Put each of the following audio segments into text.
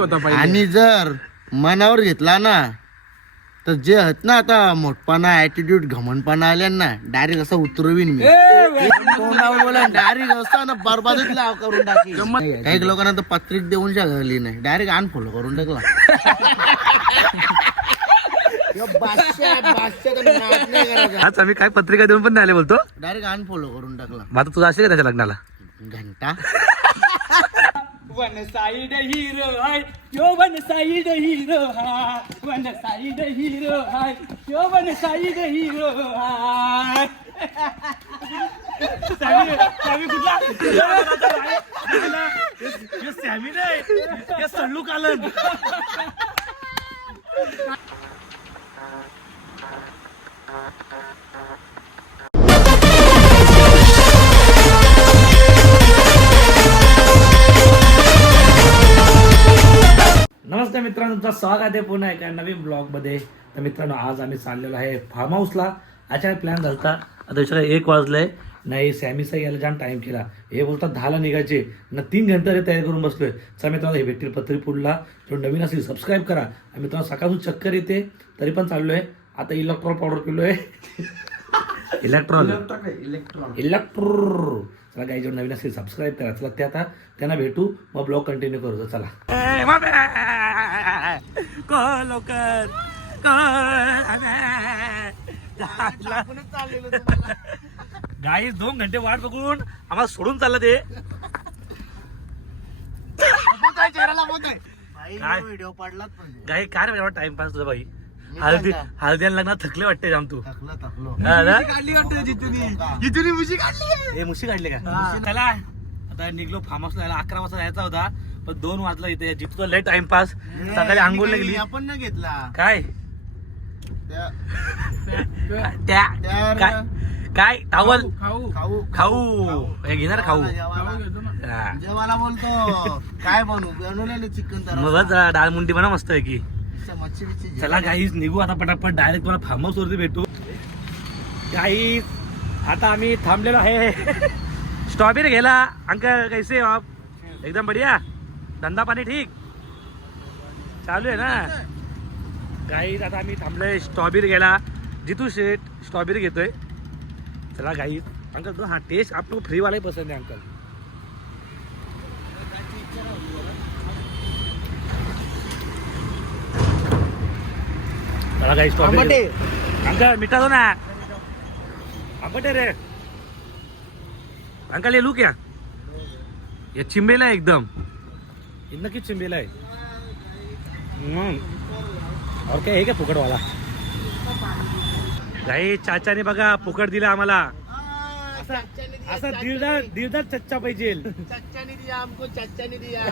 आणि जर मनावर घेतला ना तर जे आहेत ना आता मोठपणा ऍटिट्यूड घमंडपणा आल्या ना डायरेक्ट असं उतरवीन मी तोंडावर बोला डायरेक्ट असं ना बरबादच लाव करून टाकी. काही लोकांना तर पत्रिक देऊन झाली नाही डायरेक्ट अनफॉलो करून टाकला. आज आम्ही काय पत्रिका देऊन पण नाही आले बोलतो डायरेक्ट अनफॉलो करून टाकला. मग आता तुझं असेल का त्याच्या लग्नाला घंटा वन साइड हीरो हाय यो वन साइड हीरो हाय वन साइड हीरो हाय यो वन साइड हीरो हाय. सॅमी कुठला सॅमी नाही सल्लू कालन. नमस्कार मित्रांनो, तुमचं स्वागत आहे पुन्हा एका नवीन ब्लॉग मध्ये. तर मित्रांनो, आज आम्ही चाललेलो आहे फार्म हाऊसला. अचानक प्लॅन झाला. आता विचार 1 वाजलंय नाही. सॅमीचा यायला जाम टाइम केला. हे बोलतात 10ला निघायचे ना, 3 घंटे तयारी करून बसलोय. चला मित्रांनो, हे भेटतील पत्रीपूरला. जो नवीन असेल सबस्क्राईब करा. आणि मित्रांनो, सकाळून चक्कर येते तरी पण चाललोय. आता इलेक्ट्रॉल पावडर पिलोय. इलेक्ट्रॉल. चला काही जो नवीन असेल सबस्क्राईब करा. चला ते आता त्यांना भेटू, मग ब्लॉग कंटिन्यू करू. चला लवकर गाई 2 घंटे वाट बघून आम्हाला सोडून चाललं ते. व्हिडिओ पडलाच गाई काय रे टाइमपास तुझा भाई. हळदी लग्नात थकले वाटते जाम तू. थकलो मुशी काढली का? चला आता निघलो फार्म हाऊसला. 11 वाजता जायचा होता पण 2 वाजला. इथे जिथं लय टाइमपास. सकाळी आंघोळ गेली. आपण ना घेतला काय त्या काय टावल खाऊ खाऊ हे घेणार खाऊ. जेवायला बोलतो काय बनवलेलं चिकन तर मग डाळ मुंडी म्हणा मस्त आहे की. मच्छी बिच्छी. चला गाईज निघू आता पटापट. डायरेक्ट तुम्हाला फार्म हाऊस वरती भेटू. गाईज आता आम्ही थांबलेलो आहे स्ट्रॉबेरी घ्यायला. अंकल कैसे हो आप? एकदम बढ़िया. धंदा पाणी ठीक चालू आहे ना. गाईज आता आम्ही थांबलोय स्ट्रॉबेरी घ्यायला. जितू शेट स्ट्रॉबेरी घेतोय. चला गाईज. अंकल हाँ टेस्ट आपको फ्री वाला ही पसंद है अंकल. चला गाईज स्ट्रॉबेरी. अंकल मीठा दो ना. आंबटे रे अंकल. ये लू क्या? ये चिंबेला है एकदम. नक्की चिंबेला आहे. और काय आहे का फुकट वाला? गाई चाचाने बघा फुकट दिला आम्हाला. असं दीडदार चच्चा पाहिजे. चच्चाने दिया हमको, चच्चाने दिया.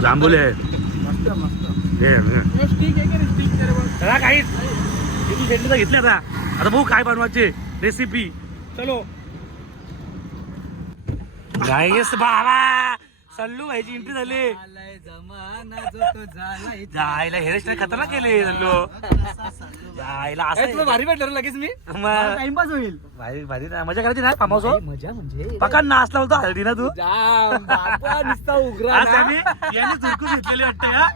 जांभूल आहे. मस्त मस्त. चला काही तिथून भेटले तर घेतले. आता भाऊ काय बनवायचे रेसिपी. चलो गाईस बाबा. सल्लू भाईची एंट्री झाली. जायला हेअरस्टाईल खतरनाक केले सल्लू. जायला असं भारी भेटलं लगेच मी. टाइमपास होईल. भारी भारी मजा करायची ना फार्म हाऊस. मजा म्हणजे पका नाचला होता हळदी ना तू. नुसता उघडा याने झुकून घेतलेली वाटतं या.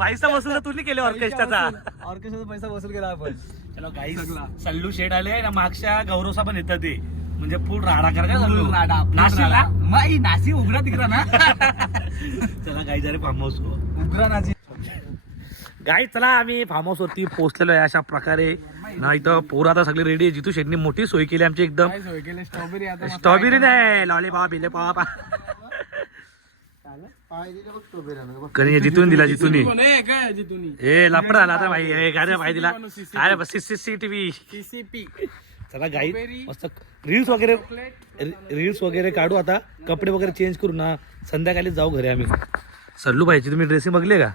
पैसा वसूल तर तुम्ही केले ऑर्केस्ट्राचा. ऑर्केस्ट्राचा पैसा वसूल केला आपण. चलो गाई सल्लू शेड आले ना. मागच्या गौरवसा पण येतात ते. म्हणजे फुल राडा करा. नाशिक उघडा तिकडा ना. चला गाई जरा फार्म हाऊस उघडा नाशिक. गाई चला आम्ही फार्म हाऊस वरती पोहोचलेलो आहे. अशा प्रकारे ना इथं पोरं आता सगळे रेडी. जितू शेडनी मोठी सोय केली आमची एकदम. स्ट्रॉबेरी स्ट्रॉबेरी नाही लॉलीपॉप बिलेपॉप. कधी जितून दिला जितूनी. ए लपड झाला आता भाई. हे गाड्या भाई दिला. काय CCTV. चला गाई मस्त रील्स वगैरे काढू. आता कपडे वगैरे चेंज करू ना. संध्याकाळी जाऊ घरी आम्ही. सल्लू भाईची तुम्ही ड्रेसिंग बघले का?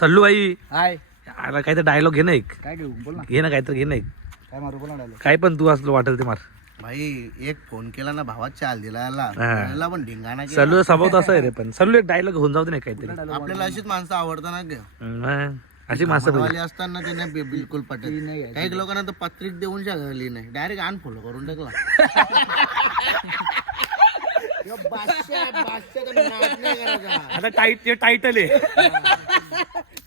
सल्लू भाई हाय. काहीतरी डायलॉग घे ना एक. काय घेऊ बोल ना. घे ना काहीतरी घे ना एक. काय मारू बोल ना. काय पण तू असलं वाटेल ते मार. भाई एक फोन केला ना भावात चाल दिला पण ढिंगाणा सल्लू स्वभाव तसा आहे रे. पण सल्लू एक डायलॉग होऊन जाऊ दे नाही काहीतरी. आपल्याला अशीच माणसं आवडतात ना. अशी माणसं वाले पाहिजे. असताना ते नाही बिलकुल पटत. काही लोकांना तर पत्रिक देऊन शकली नाही, डायरेक्ट अनफॉलो करून टाकला. आता टायटल आहे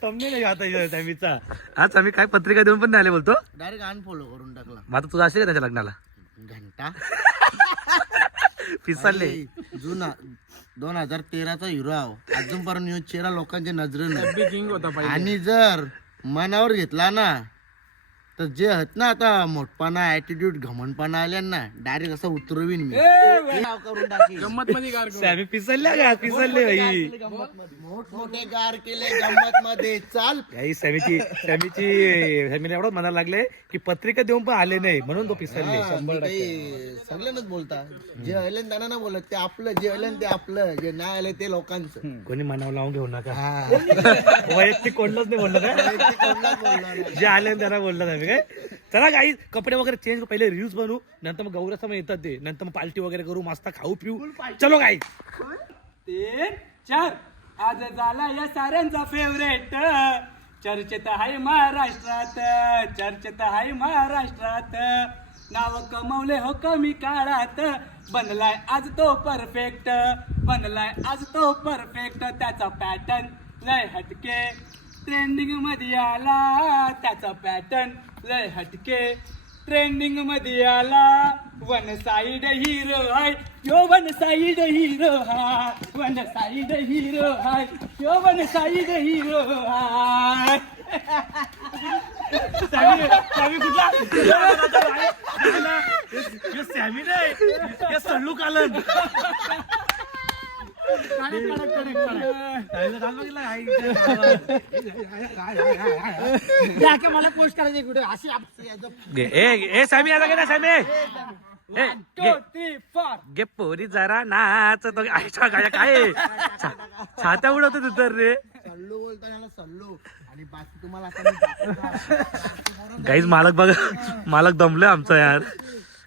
समजे नाही आता सॅमीचा. आज आम्ही काय पत्रिका देऊन पण नाही आले बोलतो. डायरेक्ट अनफॉलो करून टाकला. मग आता तुझं असेल का त्याच्या लग्नाला घंटा पिसाले जुना 2013चा हिरो आहो, अजूनपर्यंत ह्यो चेहरा लोकांच्या नजरेनं. आणि जर मनावर घेतला ना तर जे आहेत ना आता मोठपणा ऍटिट्यूड घमंडपणा आल्या ना डायरेक्ट असं उतरवीन मी. करून टाकीन. सॅमी पिसलल्या का पिसलले भाई. मोठे गार केले गंमत मध्ये चाल. काही सॅमीला एवढं म्हणायला लागले की पत्रिका देऊन पण आले नाही म्हणून तो पिसलले. सगळ्यांनाच बोलता, जे आले त्यांना ना बोलत, ते आपलं जे आले ते आपलं, जे नाही आले ते लोकांचं. कोणी मनावर लावून घेऊ नका. वैयक्तिक कोणलाच नाही बोललं का, जे आले त्यांना बोललं नाही काय. चला काही कपडे वगैरे चेंज, पहिले रिव्ह्यूज बनवू, नंतर मग गौऱ्या समय येतात ते, नंतर मग पार्टी वगैरे करू, मस्त खाऊ पिऊ. चलो काही 3, 4 आज झाला या साऱ्यांचा फेवरेट. चर्चेत आहे महाराष्ट्रात, चर्चेत आहे महाराष्ट्रात. नाव कमवले हो कमी काळात, बनलाय आज तो परफेक्ट, बनलाय आज तो परफेक्ट. त्याचा पॅटर्न लय हटके, ट्रेंडिंग मध्ये आला. त्याचा पॅटर्न लय हटके, ट्रेंडिंग मध्ये आला. वन साइड हिरो हाय यो, वन साइड हिरो हाय, वन साइड हिरो हाय यो, वन साइड हिरो हाय. सॅमी कुठला सॅमी नाही सल्लू कालन. मला पोस्ट करायची कुठे अशी ए सॅमी आला का ना सॅमी. 1, 2, 3, 4 गे पोरी जरा नाच तो आईच्या गाड्या काय छात्या उडवतो तू तर रे. सल्लू बोलता त्याला सल्लू. आणि बाकी तुम्हाला आता गाईज मालक बघा, मालक दमलोय आमचा यार.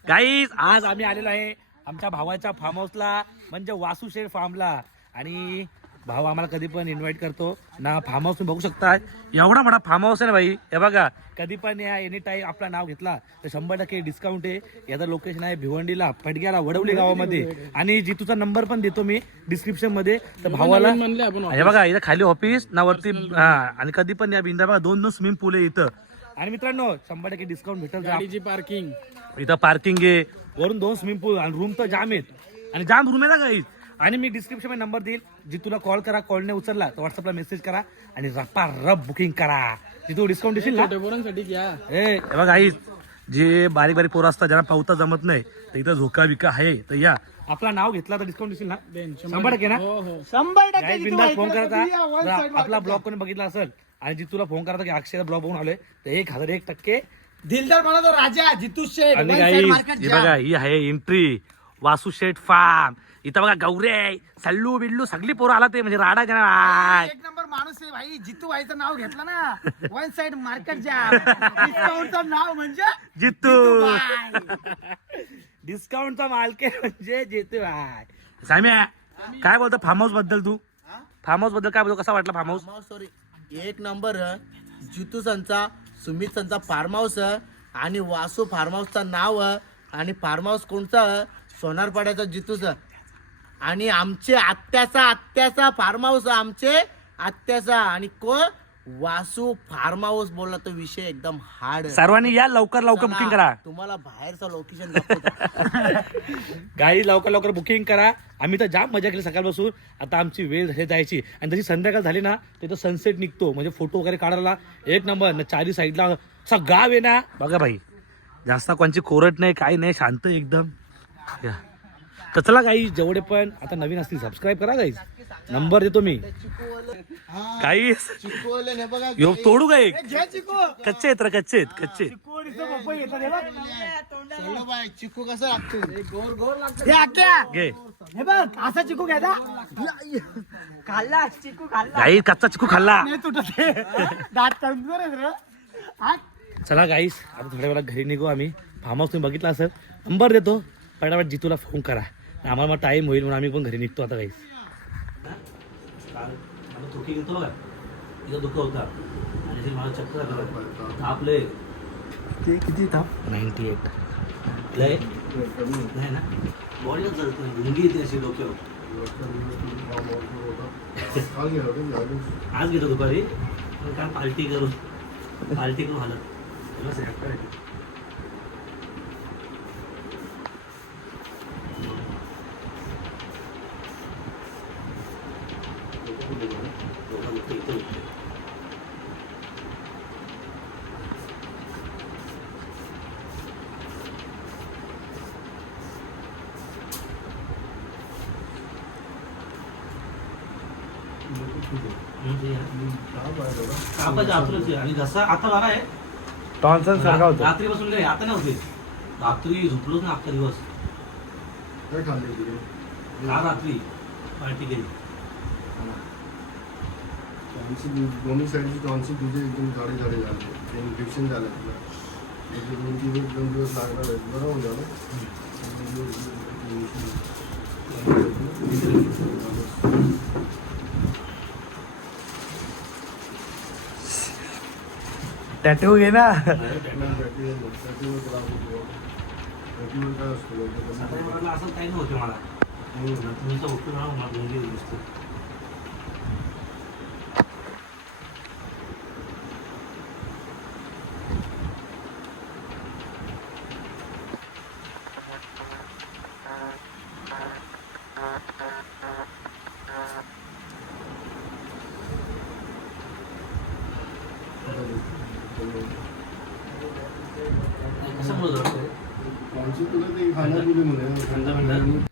गाईज आज आम्ही आलेलो आहे आमच्या भावाच्या फार्म हाऊसला, म्हणजे वासू शेठ फार्मला. आणि भाऊ आम्हाला कधी पण इन्व्हाइट करतो ना. फार्म हाऊस तुम्ही बघू शकता, एवढा मोठा फार्म हाऊस आहे ना भाई. हे बघा, कधी पण या एनी टाईम आपलं नाव घेतला तर 100% डिस्काउंट आहे. याचं लोकेशन आहे भिवंडीला, फटग्याला, वडवली गावामध्ये. आणि जितूचा नंबर पण देतो मी डिस्क्रिप्शन मध्ये. तर भावाला हे बघा, इथं खाली ऑफिस ना वरती. आणि कधी पण या बिंदा बघा, 2 स्विमिंग पूल आहे इथं. आणि मित्रांनो 100% डिस्काउंट भेटेल. गाडीची पार्किंग, इथं पार्किंग आहे, वरून 2 स्विमिंग पूल आणि रूम तर जाम आहेत आणि जाम रूम आहे ना काही. आणि मी डिस्क्रिप्शन मध्ये नंबर देईल, जी तुला कॉल करा, कॉलने उचलला तर व्हॉट्सअपला मेसेज करा आणि रपा रप बुकिंग करा. जी तू डिस्काउंट देशील ना. पोरांसाठी घ्या. ए बघा आई, जे बारीक बारीक पोरं असतात ज्यांना पावता जमत नाही तर इथं झोका बिका आहे, तर या आपला नाव घेतला तर डिस्काउंट देशील ना. 100% ना. हो हो 100% बिंदास फोन करता. आपला ब्लॉग कोणी बघितला असेल आणि जी तुला फोन करता की अक्षय ब्लॉग बघून आलोय तर 1001% दिलदार मला तो राजा जितू शेठ. आणि one गाईस, side market हे जा. बघा ही आहे एंट्री वासू शेठ फार्म. इथं बघा गौरे सल्लू बिल्लू सगळी पोरं आला ते, म्हणजे राडा घेणार. एक नंबर माणूस आहे भाई. जितू भाईचं नाव घेतलं ना, वन साइड मार्केट जा. डिस्काउंटचं नाव म्हणजे जितू. डिस्काउंटचा मालके म्हणजे जितू भाई. साम्या काय बोलतो फार्म हाऊस बद्दल तू? फार्म हाऊस बद्दल काय बोलतो, कसा वाटला फार्म हाऊस? सॉरी, एक नंबर जितू संचा, सुमित संचा फार्म हाऊस आणि वासू फार्म हाऊसचा नाव. आणि फार्म हाऊस कोणचा? सोनारपाड्याचा जितूचा. आणि आमचे आत्याचा फार्म हाऊस, आमचे आत्याचा. आणि वासू फार्म हाऊस बोलला तो विषय एकदम हार्ड. सर्वांनी या लवकर बुकिंग करा. तुम्हाला बाहेरचं लोकेशन दाखवतो. गाडी लवकर बुकिंग करा. आम्ही तर जाम मजा केली सकाळपासून. आता आमची वेळ झाली जायची आणि जशी संध्याकाळ झाली ना तिथं सनसेट निघतो, म्हणजे फोटो वगैरे काढायला एक नंबर ना. चारी साईडला असं गाव आहे ना. बघा भाई, जास्त कोणची कोरट नाही, काही नाही, शांत एकदम. तर चला गाई, जेवढे पण आता नवीन असतील सबस्क्राईब करा गाईज. नंबर देतो मी. काही चिकू बघा यो तोडू काय घे चिकू. कच्चे आहेत रे, कच्चे आहेत कच्चे. कोणीचं पपई येतं हे बघ. चलो बाय, चिकू कसं लागतो? गोर गोर लागतं. हे आक्या. घे हे बघ असा चिकू घ्यायचा. खाल्ला चिकू खाल्ला. गाई, कच्चा चिकू खाल्ला. नाही तुटत हे. दात कमजोर आहेत रे. हा? चला गाईस, आता थोड्या वेळात घरी निघू आम्ही. फार्म हाऊस तुम्ही बघितला असेल, नंबर देतो, पटापट जितूला फोन करा. आम्हाला मग टाईम होईल म्हणून आम्ही पण घरी निघतो आता गाईस. धोके घेतो बघा, इथं धोका होता आणि त्याची मला चक्कर आलं. आपले ते किती थांब 98 लय नाही ना बॉडीच जळत नाही गुंगी येते अशी डोक्यावर. आज गेलो दुपारी पण काय पार्टी करून हालत तुला सॅप करायची. कापायचं आतुरच आणि घसा आता बरा आहे. टॉन्सन सारखा होता. रात्रीपासून काय आता नव्हते. रात्री झोपलोच ना अख्खा दिवस. काल रात्री पार्टी केली. दोन्ही साईडची टॉन्सी तुझे एकदम झाडे झाले इन्फेक्शन झालं तुला. 2 दिवस लागणार आहेत. बरं होऊन झालं. टॅटू घे ना. आता मला असं काही नव्हतं मला. तुमचं होतं ना मला गुंगी दिसते.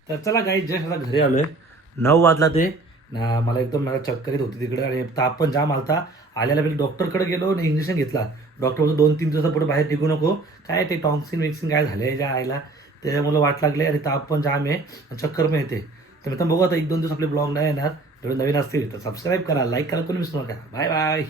तर चला काही जस्ट आता घरी आलोय. 9 वाजला ते मला एकदम मला चक्कर येत होती तिकडे आणि ताप पण जाम आलता. आल्याला पहिले डॉक्टरकडे गेलो आणि इंजेक्शन घेतला. डॉक्टर बोलतो 2-3 दिवसापुढे बाहेर निघू नको. काय ते टॉक्सिन वेक्सिन काय झाले ज्या आईला त्याच्यामुळे वाट लागले आणि ताप पण जाम आहे आणि चक्कर पण येते. तर मी तर बघू आता 1-2 दिवस आपले ब्लॉग नाही येणार. जेवढे नवीन असतील तर सबस्क्राईब करा, लाईक करा, कोणी विसरू नका. Bye bye.